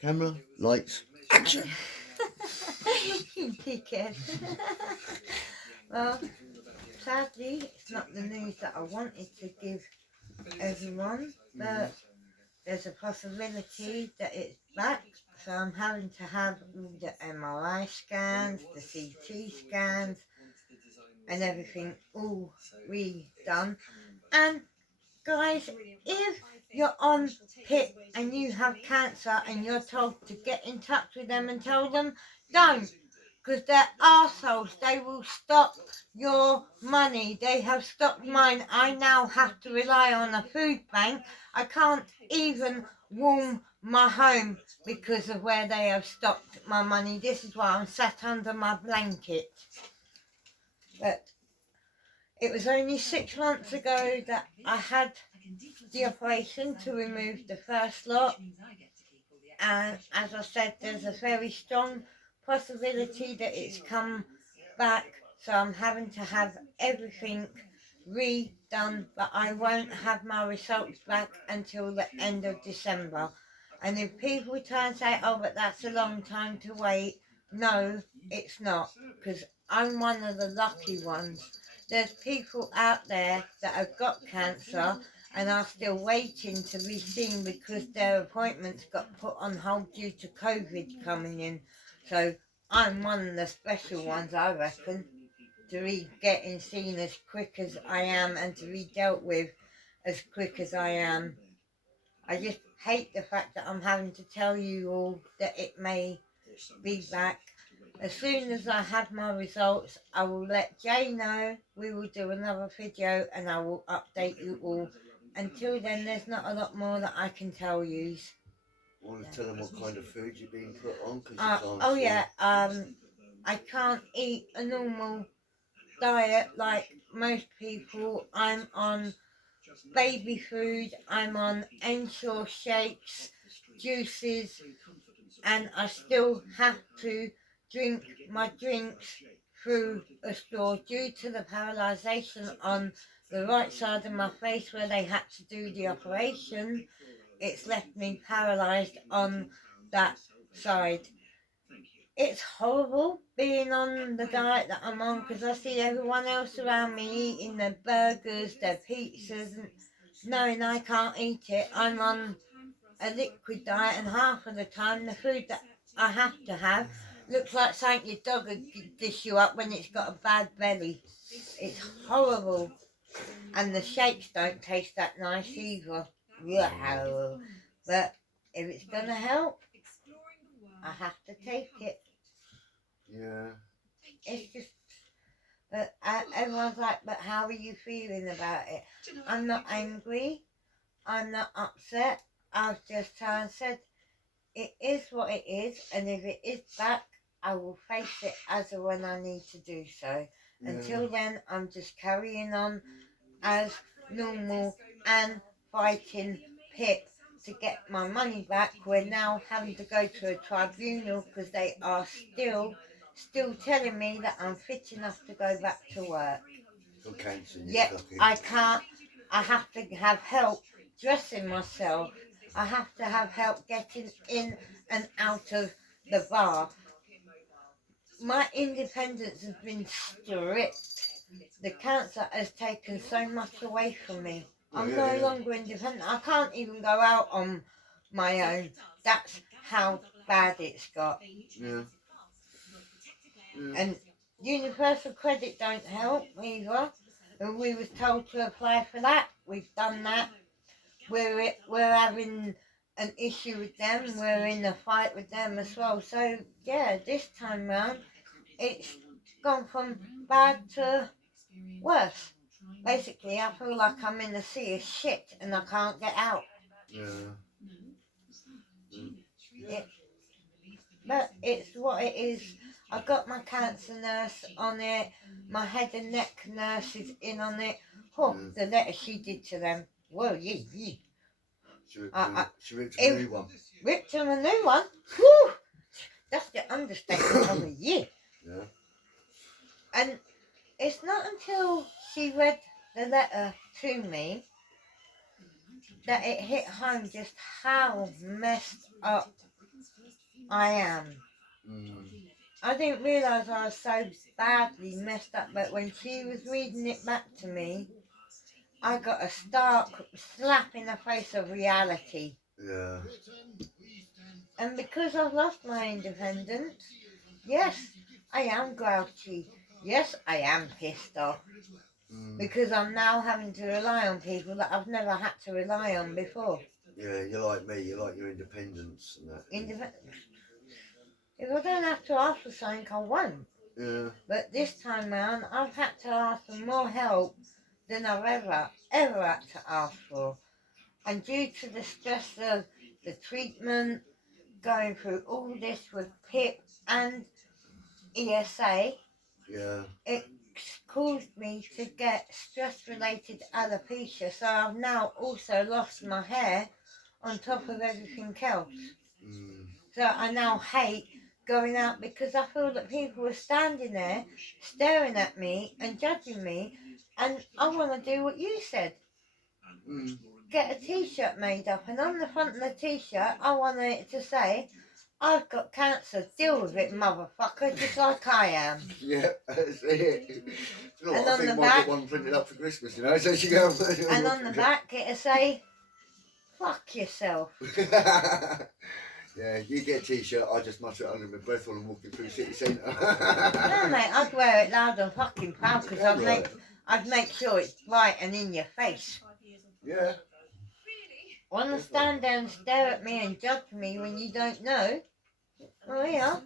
Camera, lights, action. You dickhead. Well, sadly, it's not the news that I wanted to give everyone, but there's a possibility that it's back. So I'm having to have all the MRI scans, the CT scans, and everything all redone. And guys, if you're on PIP and you have cancer and you're told to get in touch with them and tell them, don't, because they're arseholes. They will stop your money. They have stopped mine. I now have to rely on a food bank. I can't even warm my home because of where they have stopped my money. This is why I'm sat under my blanket. But it was only 6 months ago that I had the operation to remove the first lot, and as I said, there's a very strong possibility that it's come back, so I'm having to have everything redone, but I won't have my results back until the end of December. And if people try and say, oh, but that's a long time to wait, no, it's not, because I'm one of the lucky ones. There's people out there that have got cancer and are still waiting to be seen because their appointments got put on hold due to COVID coming in. So I'm one of the special ones, I reckon, to be getting seen as quick as I am and to be dealt with as quick as I am. I just hate the fact that I'm having to tell you all that it may be back. As soon as I have my results, I will let Jay know. We will do another video and I will update you all. Until then, there's not a lot more that I can tell you. I want to tell them what kind of food you're being put on, because you can't Oh yeah, I can't eat a normal diet like most people. I'm on baby food, I'm on Ensure shakes, juices, and I still have to drink my drinks through a straw due to the paralysation on the right side of my face where they had to do the operation. It's left me paralysed on that side. It's horrible being on the diet that I'm on, because I see everyone else around me eating their burgers, their pizzas, and knowing I can't eat it. I'm on a liquid diet, and half of the time the food that I have to have looks like something your dog would dish you up when it's got a bad belly. It's horrible. And the shakes don't taste that nice either. But if it's going to help, I have to take it. Yeah. It's just, but everyone's like, but how are you feeling about it? I'm not angry. I'm not upset. I've just said, it is what it is, and if it is back, I will face it as and when I need to do so. Yeah. Until then, I'm just carrying on as normal and fighting PIP to get my money back. We're now having to go to a tribunal because they are still telling me that I'm fit enough to go back to work. Okay, so Yet I can't. I have to have help dressing myself. I have to have help getting in and out of the bar. My independence has been stripped. The cancer has taken so much away from me. I'm no longer independent. I can't even go out on my own. That's how bad it's got. Yeah. And universal credit don't help either. And we was told to apply for that. We've done that. We're having an issue with them. We're in a fight with them as well. So yeah, this time round, it's gone from bad to worse. Basically, I feel like I'm in a sea of shit and I can't get out. Yeah. But it's what it is. I got my cancer nurse on it. My head and neck nurse is in on it. Oh, the letter she did to them. Whoa, yeah. She ripped a new one. Ripped him a new one? Whew! That's the understatement of the year. Yeah. And it's not until she read the letter to me that it hit home just how messed up I am. I didn't realise I was so badly messed up, but when she was reading it back to me, I got a stark slap in the face of reality. Yeah. And because I've lost my independence, yes, I am grouchy. Yes, I am pissed off. Because I'm now having to rely on people that I've never had to rely on before. Yeah, you're like me, you like your independence and that. If I don't have to ask for something, I won't. Yeah. But this time round, I've had to ask for more help than I've ever had to ask for. And due to the stress of the treatment, going through all this with PIP and ESA, Yeah. it's caused me to get stress-related alopecia. So I've now also lost my hair on top of everything else. So I now hate going out because I feel that people are standing there staring at me and judging me, and I want to do what you said. Get a t-shirt made up, and on the front of the t-shirt I want it to say, I've got cancer, deal with it, motherfucker, just like I am. Yeah, that's it. You know, And I on think the I might back, get one printed up for Christmas, you know, so she go. and on the back it'll say, fuck yourself. Yeah, you get a t-shirt, I just mutter it under my breath while I'm walking through city centre. No mate, I'd wear it loud and fucking proud because I'd make sure it's bright and in your face. Yeah. Want to stand there and stare at me and judge me when you don't know? Well, yeah.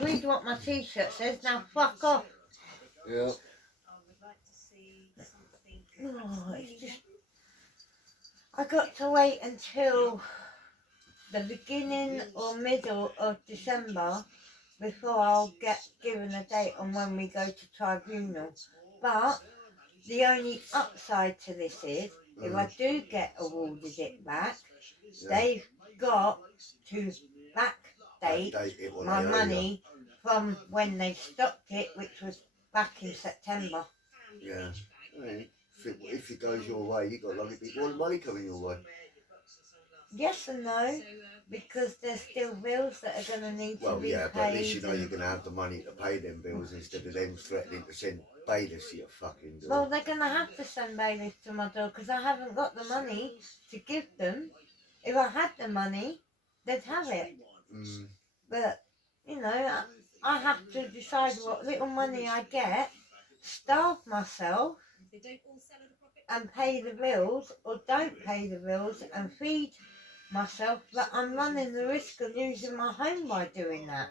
Read what my t-shirt says, now fuck off. Yeah. Oh, it's just... I got to wait until the beginning or middle of December before I'll get given a date on when we go to tribunal. But the only upside to this is, if I do get awarded it back, they've got to backdate my money from when they stopped it, which was back in September. Yeah. I mean, if it goes your way, you've got lovely big money coming your way. Yes and no, because there's still bills that are going to need to be paid. But at least you know you're going to have the money to pay them bills instead of them threatening to send bailiffs to your fucking door. Well, they're going to have to send bailiffs to my door because I haven't got the money to give them. If I had the money, they'd have it. But, you know, I have to decide what little money I get, starve myself and pay the bills, or don't pay the bills and feed myself, but I'm running the risk of losing my home by doing that.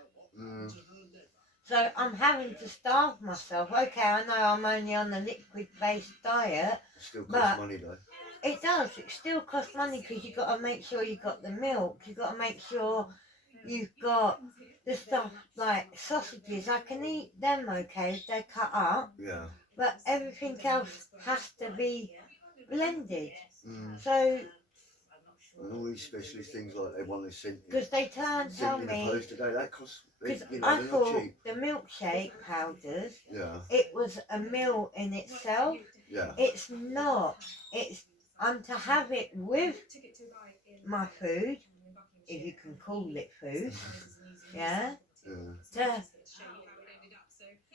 So I'm having to starve myself. Okay, I know I'm only on a liquid-based diet. It still costs money though. It does. It still costs money because you've got to make sure you've got the milk. You've got to make sure you've got the stuff like sausages. I can eat them okay if they're cut up. Yeah. But everything else has to be blended. So... And all these specialist things like they want to send. Because they tell me. Today, that costs. Because you know, I thought cheap. the milkshake powders. Yeah. It was a meal in itself. Yeah. It's not. I'm to have it with my food, if you can call it food. Yeah. To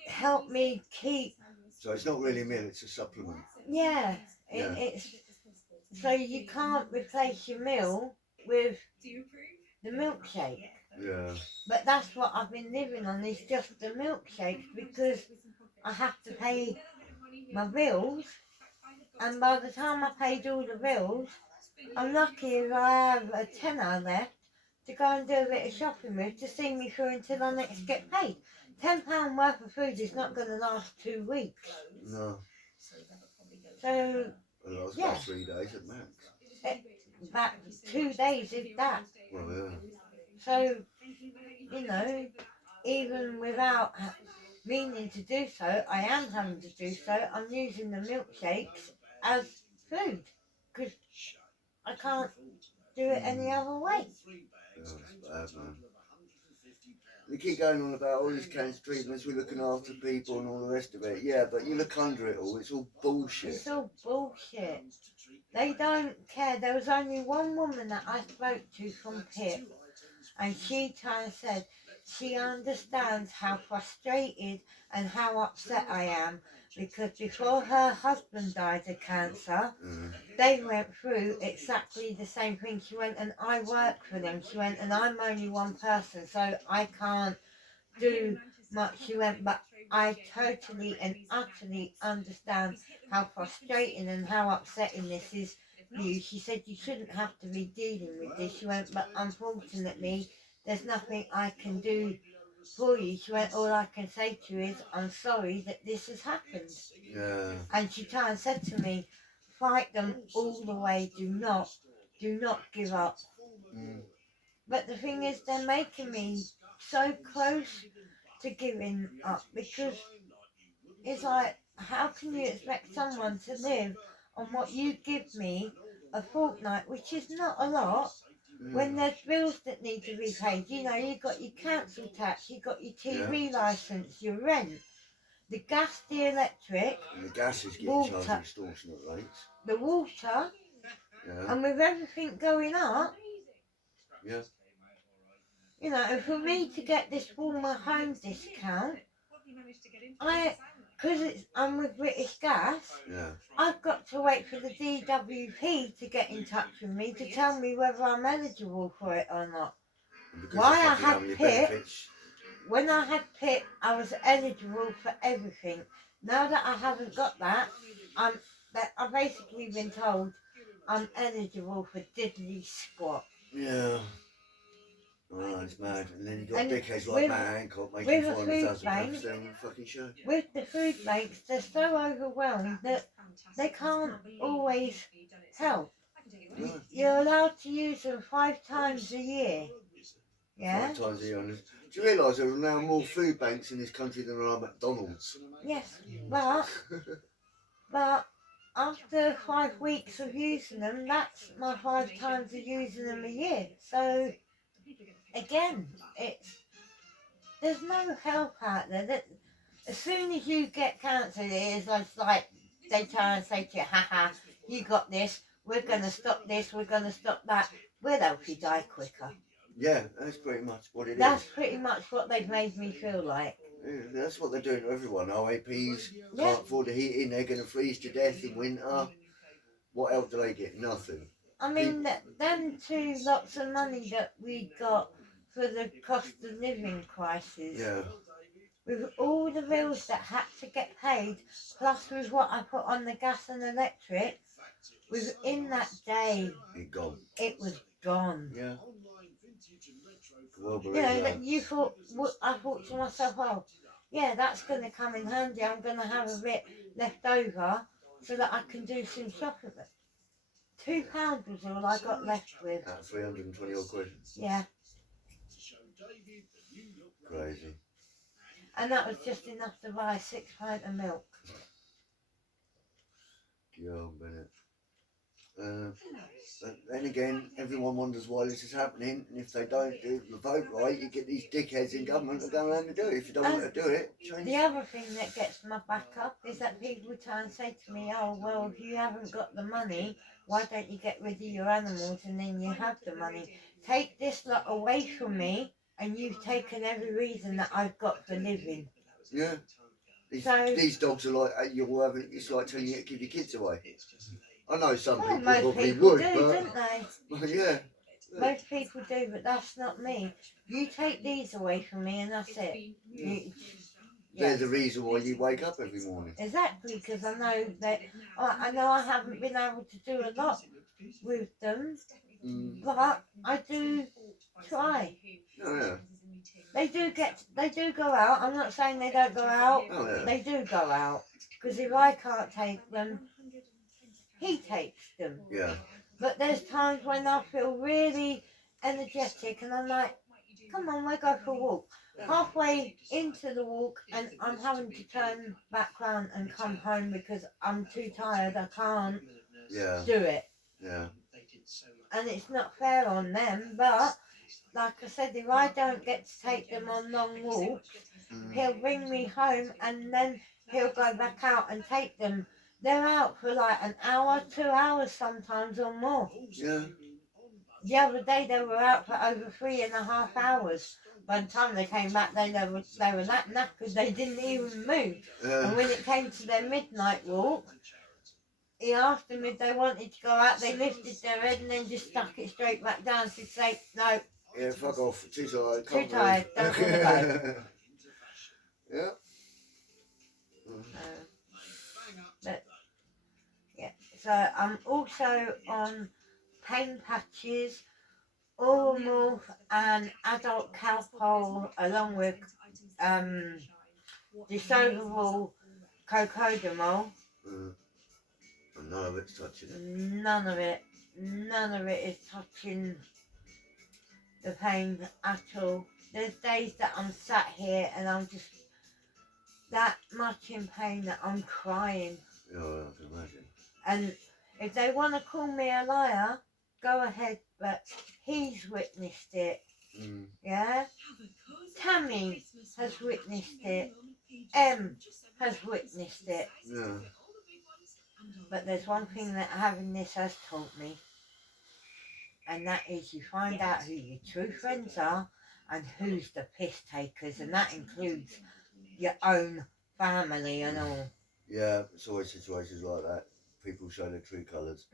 help me keep. So it's not really a meal; it's a supplement. Yeah. It's. So you can't replace your meal with the milkshake. Yeah. But that's what I've been living on, is just the milkshakes, because I have to pay my bills, and by the time I paid all the bills, I'm lucky if I have a tenner left to go and do a bit of shopping with to see me through until I next get paid. £10 worth of food is not going to last 2 weeks. No. So... Well, it was about 3 days at max. About 2 days is that. Well, yeah. So, you know, even without meaning to do so, I am having to do so. I'm using the milkshakes as food because I can't do it any other way. Oh, that's bad, man. You keep going on about all these cancer treatments, we're looking after people and all the rest of it. Yeah, but you look under it all, it's all bullshit. It's all bullshit. They don't care. There was only one woman that I spoke to from PIP, and she kind of said she understands how frustrated and how upset I am, because before her husband died of cancer, they went through exactly the same thing. She went, and I work for them. She went, and I'm only one person, so I can't do much. She went, but I totally and utterly understand how frustrating and how upsetting this is for you. She said you shouldn't have to be dealing with this. She went, but unfortunately there's nothing I can do for you. She went, all I can say to you is I'm sorry that this has happened. Yeah. And she turned and said to me, fight them all the way, do not give up. But the thing is, they're making me so close to giving up, because it's like, how can you expect someone to live on what you give me a fortnight, which is not a lot, when there's bills that need to be paid? You know, you've got your council tax, you've got your TV licence, your rent, the gas, the electric, And the gas is getting water, charged extortionate rates. the water, Yeah. and with everything going up, Yeah. you know, and for me to get this warmer home discount, because I'm with British Gas, Yeah. I've got to wait for the DWP to get in touch with me to tell me whether I'm eligible for it or not. Why I had PIP, when I had PIP, I was eligible for everything. Now that I haven't got that, I've basically been told I'm eligible for diddly squat. Yeah. Oh, it's mad. And then you've got dickheads like Matt Hancock making £400,000 there on the fucking show. With the food banks, they're so overwhelmed that they can't always help. No. You're allowed to use them 5 times a year. Yeah? 5 times a year. Do you realise there are now more food banks in this country than there are McDonald's? Yes, but after 5 weeks of using them, that's my 5 times of using them a year. So, again, there's no help out there. That as soon as you get cancer, it's like they try and say to you, haha, you got this, we're going to stop this, we're going to stop that. We'll help you die quicker. Yeah, that's pretty much what it is. That's pretty much what they've made me feel like. Yeah, that's what they're doing to everyone. OAPs can't afford the heating, they're going to freeze to death in winter. What else do they get? Nothing. I mean, them 2 lots of money that we got for the cost of living crisis. Yeah. With all the bills that had to get paid, plus with what I put on the gas and electric, within that day, it was gone. Yeah. Well, you know, that I thought to myself, oh, yeah, that's going to come in handy. I'm going to have a bit left over so that I can do some shopping. But £2 was all I got left with. At 320 odd quid. Yeah. Crazy. And that was just enough to buy 6 pints of milk. Yeah, Bennett. But then again, everyone wonders why this is happening, and if they don't do the vote right, you get these dickheads in government that go around to do it. If you don't want to do it, change. The other thing that gets my back up is that people try and say to me, oh, well, if you haven't got the money, why don't you get rid of your animals and then you have the money? Take this lot away from me, and you've taken every reason that I've got for living. Yeah. These dogs are like, it's like telling you to give your kids away. I know some people probably would, don't they? But yeah. Most people do, but that's not me. You take these away from me and that's it. They're the reason why you wake up every morning. Exactly, because I know that I haven't been able to do a lot with them, but I do try. Oh, yeah. They do go out. I'm not saying they don't go out. Oh, yeah. They do go out, because if I can't take them, he takes them. Yeah. But there's times when I feel really energetic and I'm like, come on, we'll go for a walk. Halfway into the walk and I'm having to turn back round and come home because I'm too tired, I can't do it. Yeah. And it's not fair on them, but like I said, if I don't get to take them on long walks, he'll bring me home and then he'll go back out and take them. They're out for like an hour, 2 hours sometimes or more. Yeah. the other day they were out for over 3.5 hours. By the time they came back, they were that knackered they didn't even move. And when it came to their midnight walk, he asked them if they wanted to go out. They lifted their head and then just stuck it straight back down to say, no. Yeah, fuck off. Too tired. Too tired. Don't want to go. Yeah. But, yeah. So I'm also on pain patches, oral and adult Calpol, along with dissolvable cocodamol. None of it's touching it. None of it is touching the pain at all. There's days that I'm sat here and I'm just that much in pain that I'm crying. Yeah, I can imagine. And if they want to call me a liar, go ahead, but he's witnessed it. Yeah? Tammy has witnessed it. Em has witnessed it. Yeah. But there's one thing that having this has taught me, and that is you find out who your true friends are and who's the piss takers, and that includes your own family and all. Yeah, it's always situations like that. People show their true colours.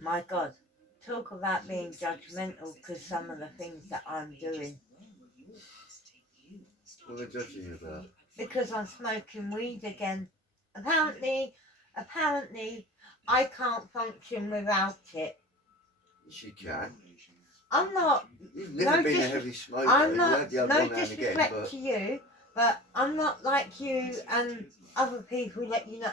My God, talk about being judgmental because some of the things that I'm doing. What are they judging you about? Because I'm smoking weed again. Apparently, I can't function without it. Yes, you can. I'm not. You've never been a heavy smoker. I'm not. You had the No one now and again, disrespect but... to you, but I'm not like you and other people that you know.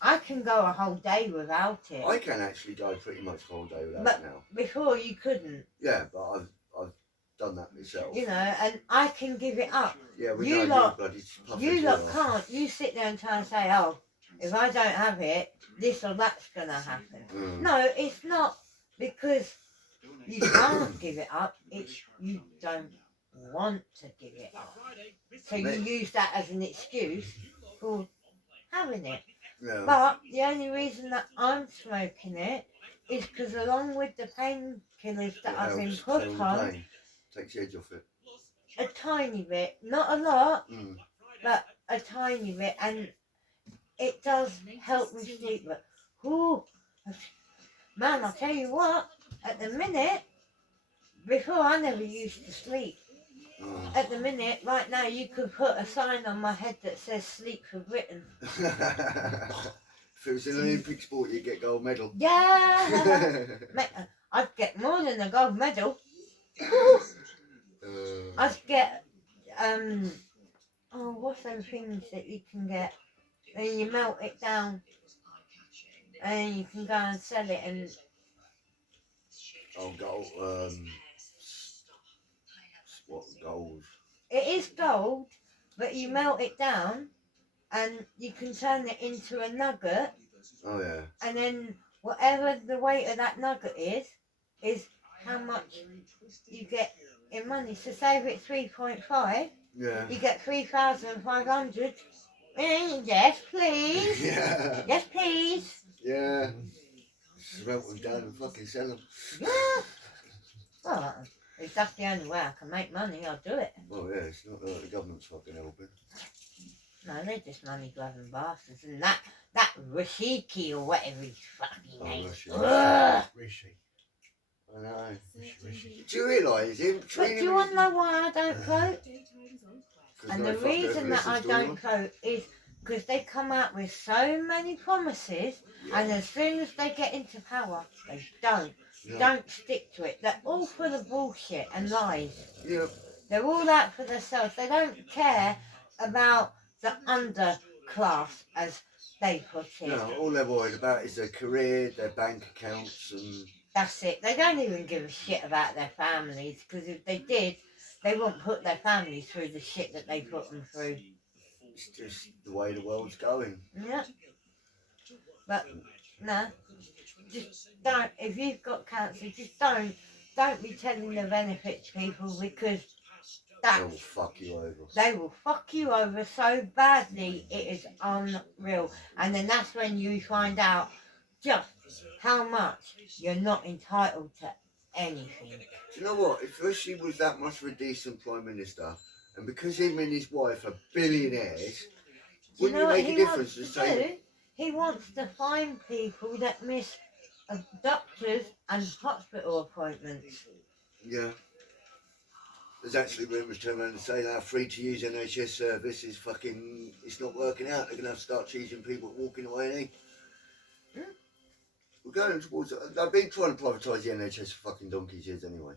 I can go a whole day without it. I can actually go pretty much a whole day without but it now. Before you couldn't. Yeah, but I've done that myself. You know, and I can give it up. Yeah, we you know lot, you lot can't. You sit there and try and say, oh, if I don't have it, this or that's going to happen. No, it's not because you can't give it up. It's you don't want to give it up. So you use that as an excuse for having it. Yeah. But the only reason that I'm smoking it is because along with the painkillers that I've been put on, takes the edge off it. a tiny bit, not a lot, but a tiny bit, and it does help me sleep. But, man, I'll tell you what, at the minute, before I never used to sleep. At the minute, right now, you could put a sign on my head that says "Sleep for Britain." If it was an Olympic sport, you'd get gold medal. Yeah, mate, I'd get more than a gold medal. I'd get what's those things that you can get? And you melt it down, and you can go and sell it and. Oh, gold. What gold? It is gold, but you melt it down, and you can turn it into a nugget. Oh yeah. And then whatever the weight of that nugget is how much you get in money. So say if it's 3.5, yeah, you get 3,500. Yes, please. Yeah. Yes, please. Yeah. Smelt them down and fucking sell them. Yeah. Well, if that's the only way I can make money, I'll do it. Well, yeah, it's not like the government's fucking helping. No, they're just money grabbing bastards. And that Rashiki or whatever his fucking name is. Rishi. I know. Rishi. Do you realise him? But do you want to know why I don't vote? And no the reason that I don't vote is because they come out with so many promises, and as soon as they get into power, they don't stick to it. They're all full of bullshit and lies. Yep. They're all out for themselves. They don't care about the underclass, as they put it. No, all they're worried about is their career, their bank accounts, and... That's it. They don't even give a shit about their families, because if they did, they wouldn't put their families through the shit that they put them through. It's just the way the world's going. Yeah. But, no. Just don't, if you've got cancer, just don't be telling the benefits to people, because They will fuck you over. They will fuck you over so badly, it is unreal. And then that's when you find out just how much you're not entitled to anything. Do you know what? If she was that much of a decent Prime Minister, and because him and his wife are billionaires, wouldn't it make a difference to say... He wants to find people that miss doctors and hospital appointments. Yeah. There's actually rumours turn around and say that free to use NHS service is fucking... It's not working out. They're going to have to start choosing people walking away. We're going towards... They've been trying to privatise the NHS for fucking donkey's years anyway.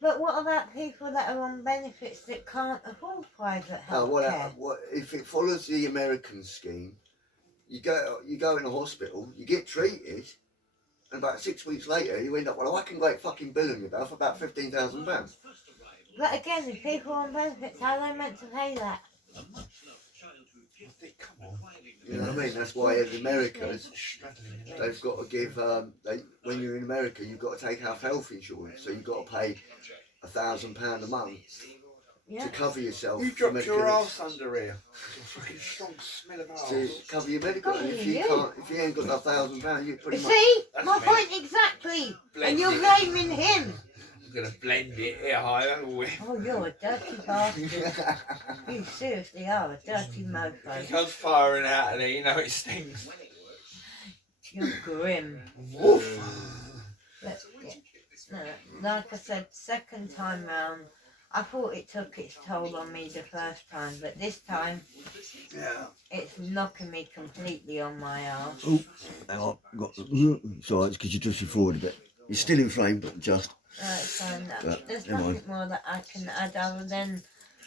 But what about people that are on benefits that can't afford private health care? If it follows the American scheme, you go in a hospital, you get treated, and about 6 weeks later you end up with a whacking great fucking bill on your bill for about £15,000. But again, if people are on benefits, how are they meant to pay that? Come on. You know what I mean? That's why in America, they've got to give, when you're in America, you've got to take out health insurance, so you've got to pay £1,000 a month to cover yourself. You dropped your arse under here. It's a fucking strong smell of arse. To cover your medical, and if you ain't got £1,000, you pretty much... See? My point exactly! And you're blaming him! I'm going to blend it here, Oh, you're a dirty bastard. You seriously are a dirty mofo. It comes firing out of there, you know it stings. You're grim. Woof. No, like I said, second time round, I thought it took its toll on me the first time, but this time, it's knocking me completely on my arse. Oh, hang on, sorry, it's because you just forward a bit. You're still inflamed, but just... It's fine. There's nothing more that I can add other than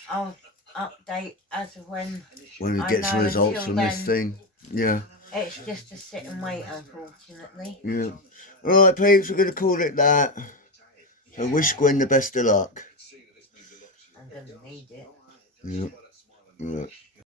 I'll update as of when we get some results from this thing. Yeah. It's just to sit and wait, unfortunately. Yeah. Alright, peeps, we're going to call it that. So wish Gwen the best of luck. I'm going to need it. Yeah. Yeah.